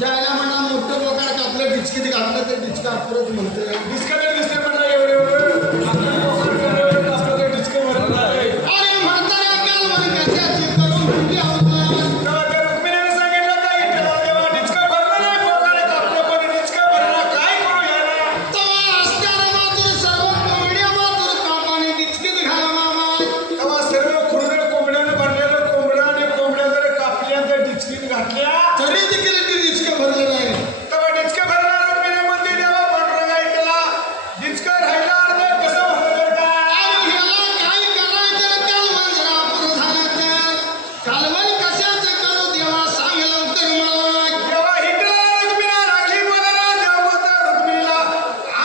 त्याला म्हणा मोठं बोकाड कापलं डिचकीत घातलं तर डिचका पुरत म्हणतोय डिस्कने दिसते म्हणलं एवढे एवढं आपलं बोकाड असलं तर डिस्क भरत नाही. अरे म्हातारा कालवण कशाची करून कुठे आवडलं तेव्हा त्या रुक्मिणीने सांगितलं काय त्याला तेव्हा डिस्क भरलं नाही बोकाड कापलं पण डिस्क भरला काय करू याला. तेव्हा असणारा मातूर सर्व कोंबड्या मातूर कापाने डिचकीत घाला मामा तेव्हा सर्व खुर्द कोंबड्याने भरलेलं कोंबड्या आणि कोंबड्या जर कापल्या तर डिचकीत घातल्या तरी देखील ती डिचकं भरलं नाही. तेव्हा डिचक भरला रुक्मिणी म्हणते देवा पांडुरंगा ऐकला डिचक राहिला अर्ध कसं भरलं का. आणि ह्याला काय करायचं कालवण जर आपण झालं तर कालवण कशाचं करू देवा सांग लवकर मला. तेव्हा हिटला रुक्मिणीला लागली बोलायला देव बोलता रुक्मिणीला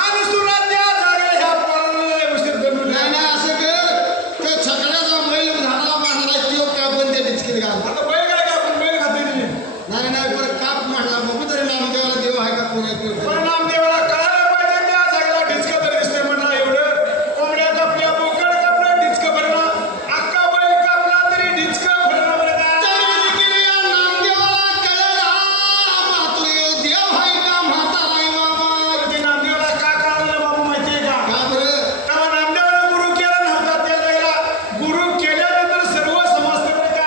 आज सुरात त्या जागेला ह्या पोराला उशीर जमून नाही नाही असं कर ते छकड्याचा बैल झाडाला बांधला तो कापून त्या डिचकीत घाल. आता बैल काय का आपण बैल खाते दिली नाही नाही बरं काप म्हणला बघू तरी नामदेवाला देव आहे का कोण आहे ते. पण नामदेवाला कळायला पाहिजे त्या जागेला डिचक तर दिसते म्हणला एवढं कोंबड्या कापल्या बोकड कापलं डिचक भरला अख्खा बैल कापला तरी डिचक भरला बरं का. तरी देखील या नामदेवाला कळलं हा मातृ देव आहे का म्हातारा आहे बाबा. पण ते नामदेवाला का कळालं बाबा माहितीये का. का बरं तेव्हा नामदेवाला गुरु केला नव्हता त्या जागेला गुरु केल्यानंतर सर्व समजतं बरं का.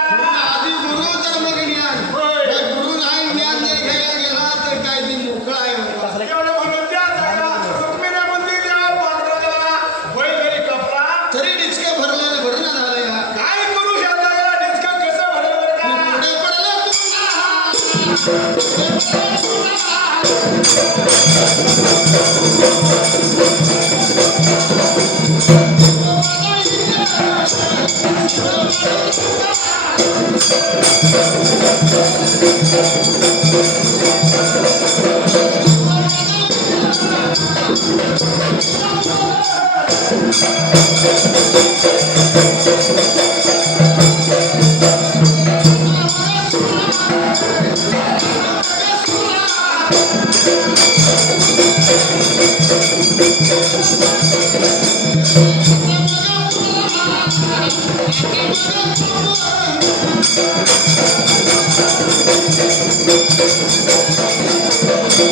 आधी गुरु तर मग ज्ञान. होय. हे गुरु नाही ज्ञान जर घ्यायला गेला तर काय ती मोकळा आहे बाबा. एवढं म्हणून त्या जागेला रुक्मिणी म्हणते देवा पांडुरंगाला बैल जरी कापला तरी डिचकं भरलं भरणं झालं या. काय करू ह्या जागेला डिचकं कसं भरलं बरं का. पुढे पडलं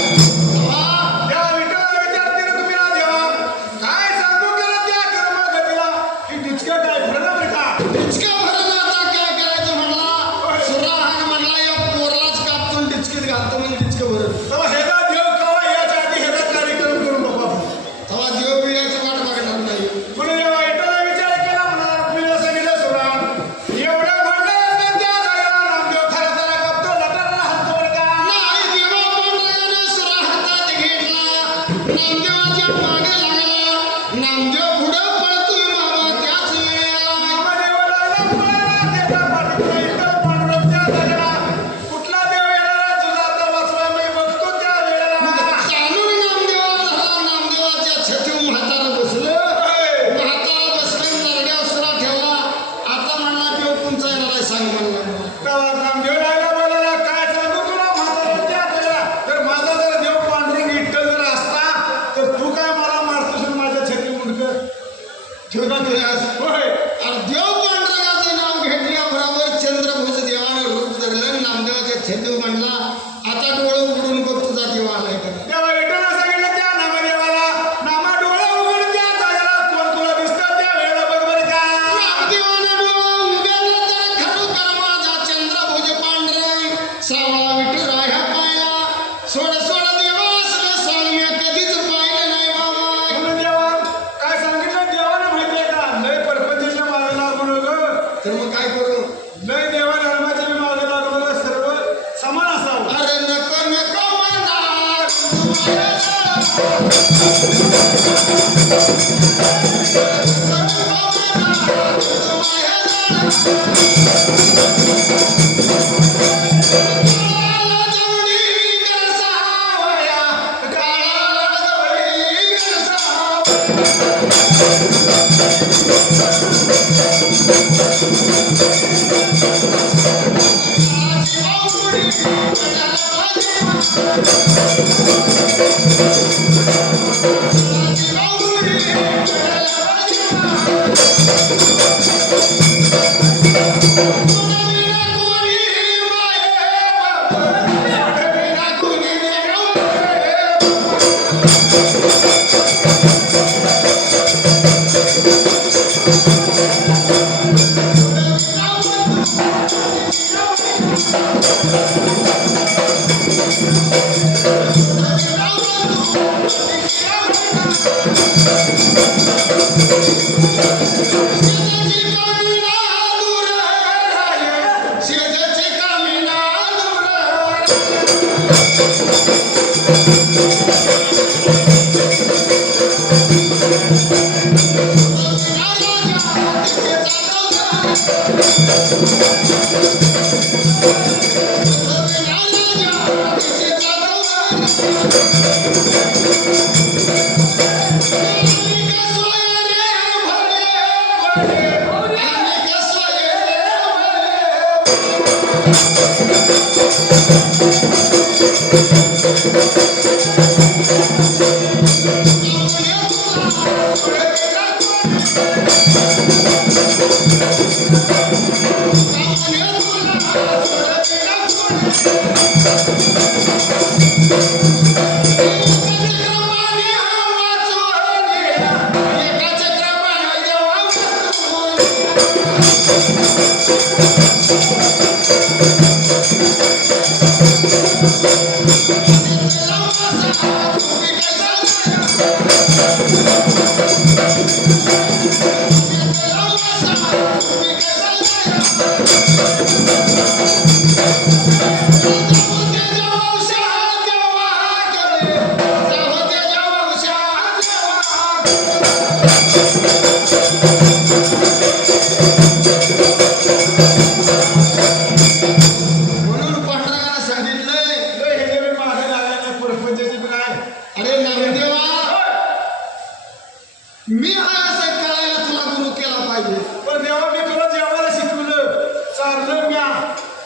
त्या विठ्ठलाला विचारते रुक्मिणीला देवा काय सांगू केलं त्या कर्मगतीला की डिचकं काय भरलं बरं का. डिचकं भरलं आता काय करायचं म्हणला सुराहान म्हणला या पोरलाच कापून डिचकीत घालतो म्हणजे डिचकं भरत. तेव्हा ह्याचा देव कवा याच्या आधी ह्याचा कार्यक्रम करून बघू आपण. तेव्हा देव बियाची वाट बघणार नाही. म्हणून जेव्हा विठ्ठलाला विचार केला म्हणा रुक्मिणीला सांगितलं सुरा एवढं म्हणलं तर त्या जागेला नामदेव खरा खरा कापतो लटारला हाणतो बरं का. नाही देवा पांडुरंगानं सुरा हातात घेतला नामदेवाच्या मागे लागला. नामदेव पुढं पळतोय बाबा त्याच वेळेला. नामदेवाला पळायला त्याच्या पाठीपुढे विठ्ठल पांडुरंग त्या जागेला कुठला देव येणारा तुझा आता वाचला मी बघतो त्या वेळेला. चालून नामदेवाला धरला. नामदेवाच्या छतीवर म्हातारा बसलं. म्हातारा बसलं नरड्यावर सुरा ठेवला. आता म्हणला देव कोणचा येणार आहे सांग म्हणला. तेव्हा नामदेव लागला बोलायला काय सांगू तुला म्हाताऱ्याच्या आपल्याला तर माझा जर देव पांडुरंग विठ्ठल जर असता तर तू काय मला मारतोस माझ्या छत्री मुंडकं ठेवला तुझ्यास. होय. अरे देव पांडुरंगाचं नाव घेतल्याबरोबर चंद्रभुज देवानं रूप धरलं. नामदेवाच्या छतीवर म्हणला आता डोळं उघडून बघ तुझा देव आलाय का. तेव्हा विठ्ठला सांगितलं त्या नामदेवाला नामा डोळा उघड त्या जागेला कोण तुला दिसतं त्या वेळेला बघ बरं का. नामदेवानं डोळं उघडलं तर खरोखर माझा चंद्रभुज पांडुरंग सावळा विठुराया पाहिला. सोड सोड देवा असलं सावळ्या कधीच पाहिलं नाही बाबा. म्हणून देवा काय सांगितलं देवानं माहितीये का लय परपंचीच्या मागे लागू नको तर मग काय करू. लय देवा धर्माची मागे लागू नको सर्व समान असावं. अरे नको नको म्हणणार शेजारचे कामिना दूर म्हणून पांडुरंगाने सांगितलंय, हे जे मी मागे लागले नाही परपंचाची बी नाही. अरे नामदेवा, मी हा असं करायला तुला गुरु केला पाहिजे. पण देवा मी तुला जेवायला शिकवलं चाललं म्या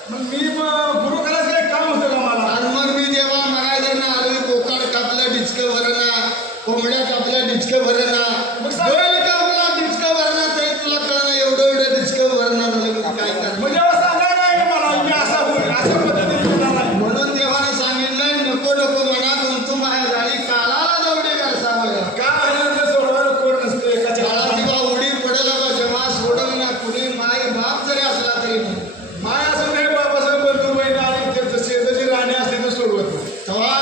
मग मी गुरु करायचं काही काम होतं का मला? आणि मग मी देवा महाराजांना आलोय, बोकाड कापलं डिचकं भरणा, कोंबड्या कापल्या डिचकं भरणा, मग सांग. बैल कापला डिचकं भरणा, तरी तुला कळलं एवढं एवढं डिचकं भरणा झालं की काय करणार. मग देवा सांगायला नाही मला मी असा होईल अशा पद्धतीने येणार आहे. म्हणून देवाने सांगितलंय, नको नको म्हणा कोणतू माया जाळी कालाला दवडी करसावया. काय आहे ते सोडवायला कोण नसतं एकाच्या काळाची हातात. बा उडी पडेल बा जेव्हा सोडव ना, कुणी माय बाप जरी असला तरी नाही. माय असं नाही बाबासाहेब बंधू बहीण आणि ते शेजारची राणी असते ते सोडवत नाही. तेव्हा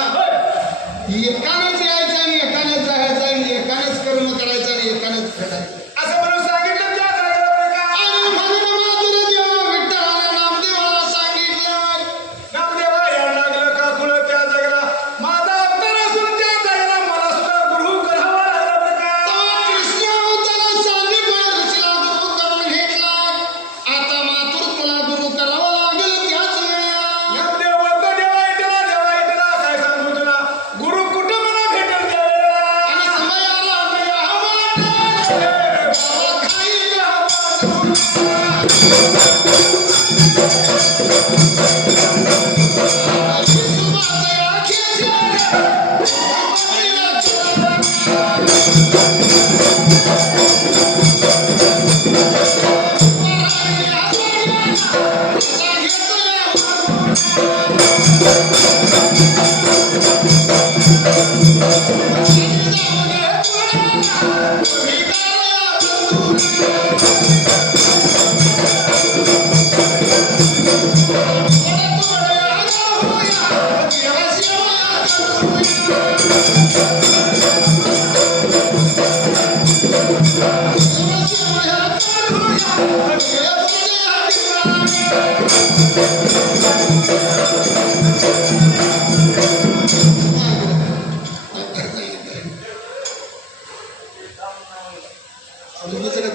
एकानेच यायचं आणि एकानेच जायचं आणि एकानेच कर्म करायचं आणि एकानेच फेडायचं. असं म्हणून सांगितलं त्या जागेला बरं का? आणि म्हणून मात्र जेव्हा विठ्ठलाने नामदेवाला सांगितलं, नामदेवा यायला लागलं का तुला त्या जागेला माझा अवतार असून त्या जागेला मला सुद्धा गुरु करावा लागला बरं का? तेव्हा कृष्ण अवतारात सांदीपण ऋषीला गुरु करून घेतला. आता मात्र तुला गुरु करावा लागेल त्याच वेळा. नामदेव म्हणतो देवा इटला काय सांगू तुला गुरु कुठं मला भेटेल त्यावेळेला? आणि समय आला नाही आम्हाला. बाबा खाई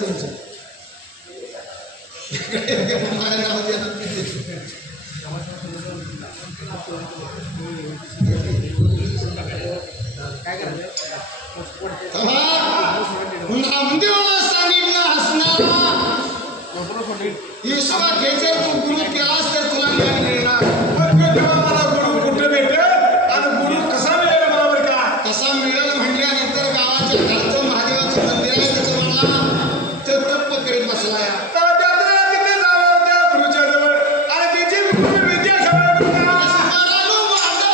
तुमचं माझं नाव द्या. नामदेवाला सांगितलं हसणारा, ईश्वर जर तू गुरु केलास तर तुला ज्ञान मिळणार. पण मी तेव्हा मला गुरु कुठं भेटेल आणि गुरु कसा मिळेल मला बरं का? कसा मिळेल म्हटल्यानंतर गावाच्या घरचं महादेवाचं मंदिर आहे त्याचं मला तो तप्प करीत बसलाय. तर त्याला तिथे जावं त्या गुरुच्या जवळ आणि त्याची विद्या घ्यावी बरं का? स्मरण वादळ